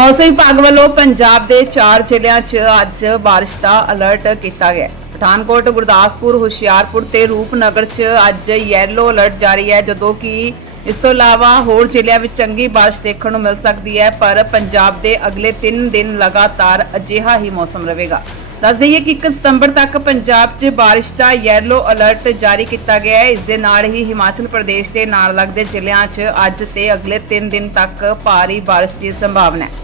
ਮੌਸਮ ਵਿਭਾਗ ਵੱਲੋਂ ਪੰਜਾਬ ਦੇ 4 ਜ਼ਿਲ੍ਹਿਆਂ 'ਚ ਅੱਜ ਬਾਰਿਸ਼ ਦਾ ਅਲਰਟ ਕੀਤਾ ਗਿਆ ਪਠਾਨਕੋਟ, ਗੁਰਦਾਸਪੁਰ, ਹੁਸ਼ਿਆਰਪੁਰ ਤੇ ਰੂਪਨਗਰ 'ਚ ਅੱਜ ਯੈਲੋ ਅਲਰਟ ਜਾਰੀ ਹੈ, ਜਦੋਂ ਕਿ ਇਸ ਤੋਂ ਇਲਾਵਾ ਹੋਰ ਜ਼ਿਲ੍ਹਿਆਂ ਵਿੱਚ ਚੰਗੀ ਬਾਰਿਸ਼ ਦੇਖਣ ਨੂੰ ਮਿਲ ਸਕਦੀ ਹੈ, ਪਰ ਪੰਜਾਬ ਦੇ ਅਗਲੇ 3 ਦਿਨ ਲਗਾਤਾਰ ਅਜਿਹਾ ਹੀ ਮੌਸਮ ਰਹੇਗਾ। ਦੱਸ ਦਈਏ ਕਿ 1 ਸਤੰਬਰ ਤੱਕ ਪੰਜਾਬ 'ਚ ਬਾਰਿਸ਼ ਦਾ ਯੈਲੋ ਅਲਰਟ ਜਾਰੀ ਕੀਤਾ ਗਿਆ ਹੈ। ਇਸ ਦੇ ਨਾਲ ਹੀ ਹਿਮਾਚਲ ਪ੍ਰਦੇਸ਼ ਦੇ ਨਾਲ ਲੱਗਦੇ ਜ਼ਿਲ੍ਹਿਆਂ 'ਚ ਅੱਜ ਤੇ ਅਗਲੇ 3 ਦਿਨ ਤੱਕ ਭਾਰੀ ਬਾਰਿਸ਼ ਦੀ ਸੰਭਾਵਨਾ ਹੈ।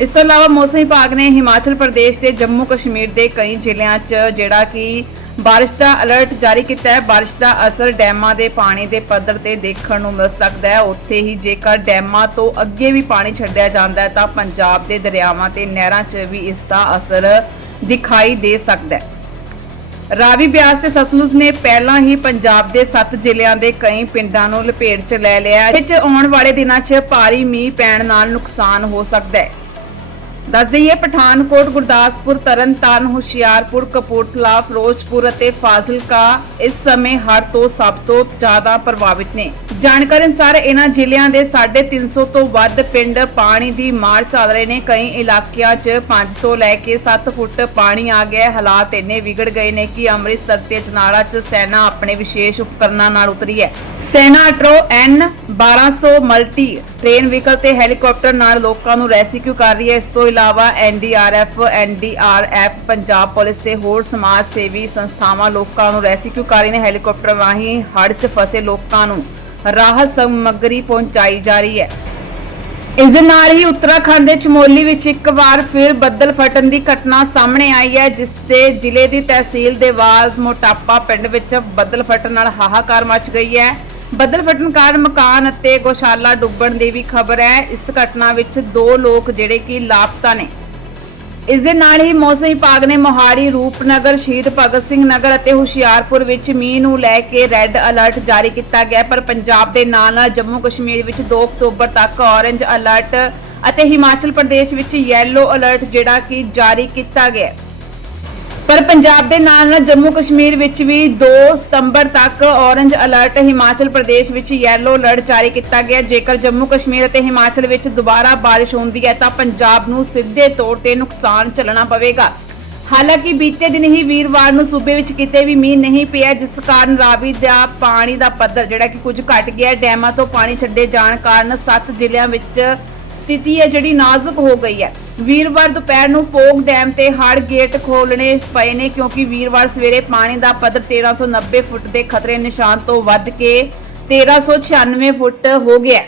ਇਸ ਤੋਂ ਇਲਾਵਾ ਮੌਸਮ ਵਿਭਾਗ ਨੇ ਹਿਮਾਚਲ ਪ੍ਰਦੇਸ਼ ਤੇ ਜੰਮੂ ਕਸ਼ਮੀਰ ਦੇ ਕਈ ਜ਼ਿਲ੍ਹਿਆਂ 'ਚ ਜਿਹੜਾ ਕਿ ਬਾਰਿਸ਼ ਦਾ ਅਲਰਟ ਜਾਰੀ ਕੀਤਾ ਹੈ। ਬਾਰਿਸ਼ ਦਾ ਅਸਰ ਡੈਮਾਂ ਦੇ ਪਾਣੀ ਦੇ ਪੱਧਰ ਤੇ ਦੇਖਣ ਨੂੰ ਮਿਲ ਸਕਦਾ ਹੈ। ਉੱਥੇ ਹੀ ਜੇਕਰ ਡੈਮਾਂ ਤੋਂ ਅੱਗੇ ਵੀ ਪਾਣੀ ਛੱਡਿਆ ਜਾਂਦਾ ਹੈ, ਤਾਂ ਪੰਜਾਬ ਦੇ ਦਰਿਆਵਾਂ ਤੇ ਨਹਿਰਾਂ 'ਚ ਵੀ ਇਸ ਦਾ ਅਸਰ ਦਿਖਾਈ ਦੇ ਸਕਦਾ ਹੈ। ਰਾਵੀ ਬਿਆਸ ਤੇ ਸਤਲੁਜ ਨੇ ਪਹਿਲਾਂ ਹੀ ਪੰਜਾਬ ਦੇ 7 ਜ਼ਿਲ੍ਹਿਆਂ ਦੇ ਕਈ ਪਿੰਡਾਂ ਨੂੰ ਲਪੇਟ 'ਚ ਲੈ ਲਿਆ ਹੈ। ਵਿੱਚ ਆਉਣ ਵਾਲੇ ਦਿਨਾਂ 'ਚ ਭਾਰੀ ਮੀਂਹ ਪੈਣ ਨਾਲ ਨੁਕਸਾਨ ਹੋ ਸਕਦਾ ਹੈ। ਦੱਸ ਦਈਏ, ਪਠਾਨਕੋਟ, ਗੁਰਦਾਸਪੁਰ, ਤਰਨਤਾਰਨ, ਹੁਸ਼ਿਆਰਪੁਰ, ਕਪੂਰਥਲਾ, ਫਿਰੋਜ਼ਪੁਰ ਅਤੇ ਫਾਜ਼ਿਲਕਾ ਇਸ ਸਮੇਂ ਹੜ੍ਹ ਤੋਂ ਸਭ ਤੋਂ ਜ਼ਿਆਦਾ ਪ੍ਰਭਾਵਿਤ ਨੇ। ਜਾਣਕਾਰੀ ਅਨੁਸਾਰ ਇਹਨਾਂ ਜ਼ਿਲ੍ਹਿਆਂ ਦੇ 350 ਤੋਂ ਵੱਧ ਪਿੰਡ ਪਾਣੀ ਦੀ ਮਾਰ ਚੱਲ ਰਹੇ ਨੇ। ਕਈ ਇਲਾਕਿਆਂ 'ਚ 5 ਤੋਂ ਲੈ ਕੇ 7 ਫੁੱਟ ਪਾਣੀ ਆ ਗਿਆ ਹਾਲਾਤ ਇੰਨੇ ਵਿਗੜ ਗਏ ਨੇ ਕਿ ਅੰਮ੍ਰਿਤਸਰ ਤੇ ਚਨਾਲਾ 'ਚ ਸੈਨਾ ਆਪਣੇ ਵਿਸ਼ੇਸ਼ ਉਪਕਰਨਾਂ ਨਾਲ ਉਤਰੀ ਹੈ। ਸੈਨਾ ator N 1200 multi terrain vehicle ਤੇ ਹੈਲੀਕਾਪਟਰ ਨਾਲ ਲੋਕਾਂ ਨੂੰ ਰੈਸਕਿਊ ਕਰ ਰਹੀ ਹੈ। ਇਸ ਤੋਂ ਇਲਾਵਾ ਐਨਡੀਆਰਐਫ ਐਨਡੀਆਰਐਫ ਪੰਜਾਬ ਪੁਲਿਸ ਤੇ ਹੋਰ ਸਮਾਜ ਸੇਵੀ ਸੰਸਥਾਵਾਂ ਲੋਕਾਂ ਨੂੰ ਰੈਸਕਿਊ ਕਰ ਰਹੀਆਂ ਨੇ। ਹੈਲੀਕਾਪਟਰ ਰਾਹੀਂ ਹੜ੍ਹ 'ਚ ਫਸੇ ਲੋਕਾਂ ਨੂੰ ਰਾਹਤ ਸਮੱਗਰੀ ਪਹੁੰਚਾਈ ਜਾ ਰਹੀ ਹੈ। ਇਸ ਦੇ ਨਾਲ ਹੀ ਉੱਤਰਾਖੰਡ ਦੇ ਚਮੋਲੀ ਵਿੱਚ ਇੱਕ ਵਾਰ ਫਿਰ ਬੱਦਲ ਫਟਣ ਦੀ ਘਟਨਾ ਸਾਹਮਣੇ ਆਈ ਹੈ, ਜਿਸ ਤੇ ਜ਼ਿਲ੍ਹੇ ਦੀ ਤਹਿਸੀਲ ਦੇਵਾਲ ਮੋਟਾਪਾ ਪਿੰਡ ਵਿੱਚ ਬੱਦਲ ਫਟਣ ਨਾਲ ਹਾਹਾਕਾਰ ਮਚ ਗਈ ਹੈ। ਬੱਦਲ ਫਟਣ ਕਾਰਨ ਮਕਾਨ ਅਤੇ ਗੋਸ਼ਾਲਾ ਡੁੱਬਣ ਦੀ ਵੀ ਖਬਰ ਹੈ। ਇਸ ਘਟਨਾ ਵਿੱਚ ਦੋ ਲੋਕ ਜਿਹੜੇ ਕਿ ਲਾਪਤਾ ਨੇ। ਇਸ ਦੇ ਨਾਲ ਹੀ ਮੌਸਮ ਵਿਭਾਗ ਨੇ ਮੋਹਾਲੀ, ਰੂਪਨਗਰ, ਸ਼ਹੀਦ ਭਗਤ ਸਿੰਘ ਨਗਰ ਅਤੇ ਹੁਸ਼ਿਆਰਪੁਰ ਵਿੱਚ ਮੀਂਹ ਨੂੰ ਲੈ ਕੇ ਰੈੱਡ ਅਲਰਟ ਜਾਰੀ ਕੀਤਾ ਗਿਆ। ਪਰ ਪੰਜਾਬ ਦੇ ਨਾਲ ਨਾਲ ਜੰਮੂ ਕਸ਼ਮੀਰ ਵਿੱਚ 2 ਅਕਤੂਬਰ ਤੱਕ ਔਰੇਂਜ ਅਲਰਟ ਅਤੇ ਹਿਮਾਚਲ ਪ੍ਰਦੇਸ਼ ਵਿੱਚ ਯੈਲੋ ਅਲਰਟ ਜਿਹੜਾ ਕਿ ਜਾਰੀ ਕੀਤਾ ਗਿਆ। ਪਰ ਪੰਜਾਬ ਦੇ ਨਾਲ ਨਾਲ ਜੰਮੂ ਕਸ਼ਮੀਰ ਵਿੱਚ ਵੀ 2 ਸਤੰਬਰ ਤੱਕ ਔਰੰਜ ਅਲਰਟ ਹਿਮਾਚਲ ਪ੍ਰਦੇਸ਼ ਵਿੱਚ ਯੈਲੋ ਅਲਰਟ ਜਾਰੀ ਕੀਤਾ ਗਿਆ। ਜੇਕਰ ਜੰਮੂ ਕਸ਼ਮੀਰ ਅਤੇ ਹਿਮਾਚਲ ਵਿੱਚ ਦੁਬਾਰਾ ਬਾਰਿਸ਼ ਹੁੰਦੀ ਹੈ, ਤਾਂ ਪੰਜਾਬ ਨੂੰ ਸਿੱਧੇ ਤੌਰ ਤੇ ਨੁਕਸਾਨ ਝੱਲਣਾ ਪਵੇਗਾ। ਹਾਲਾਂਕਿ ਬੀਤੇ ਦਿਨ ਹੀ ਵੀਰਵਾਰ ਨੂੰ ਸੂਬੇ ਵਿੱਚ ਕਿਤੇ ਵੀ ਮੀਂਹ ਨਹੀਂ ਪਿਆ, ਜਿਸ ਕਾਰਨ ਰਾਵੀ ਦਾ ਪਾਣੀ ਦਾ ਪੱਧਰ, ਜਿਹੜਾ ਕਿ ਕੁਝ ਘਟ ਗਿਆ, ਡੈਮਾਂ ਤੋਂ ਪਾਣੀ ਛੱਡੇ ਜਾਣ ਕਾਰਨ 7 ਜ਼ਿਲ੍ਹਿਆਂ ਵਿੱਚ ਸਥਿਤੀ ਹੈ ਜਿਹੜੀ ਨਾਜ਼ੁਕ ਹੋ ਗਈ ਹੈ। ਵੀਰਵਾਰ ਦੁਪਹਿਰ ਨੂੰ ਪੋਗ ਡੈਮ ਤੇ ਹੜ ਗੇਟ ਖੋਲਣੇ ਪਏ ਨੇ ਕਿਉਂਕਿ ਵੀਰਵਾਰ ਸਵੇਰੇ ਪਾਣੀ ਦਾ ਪੱਧਰ 1390 ਫੁੱਟ ਦੇ ਖਤਰੇ ਨਿਸ਼ਾਨ ਤੋਂ ਵੱਧ ਕੇ 1396 ਫੁੱਟ ਹੋ ਗਿਆ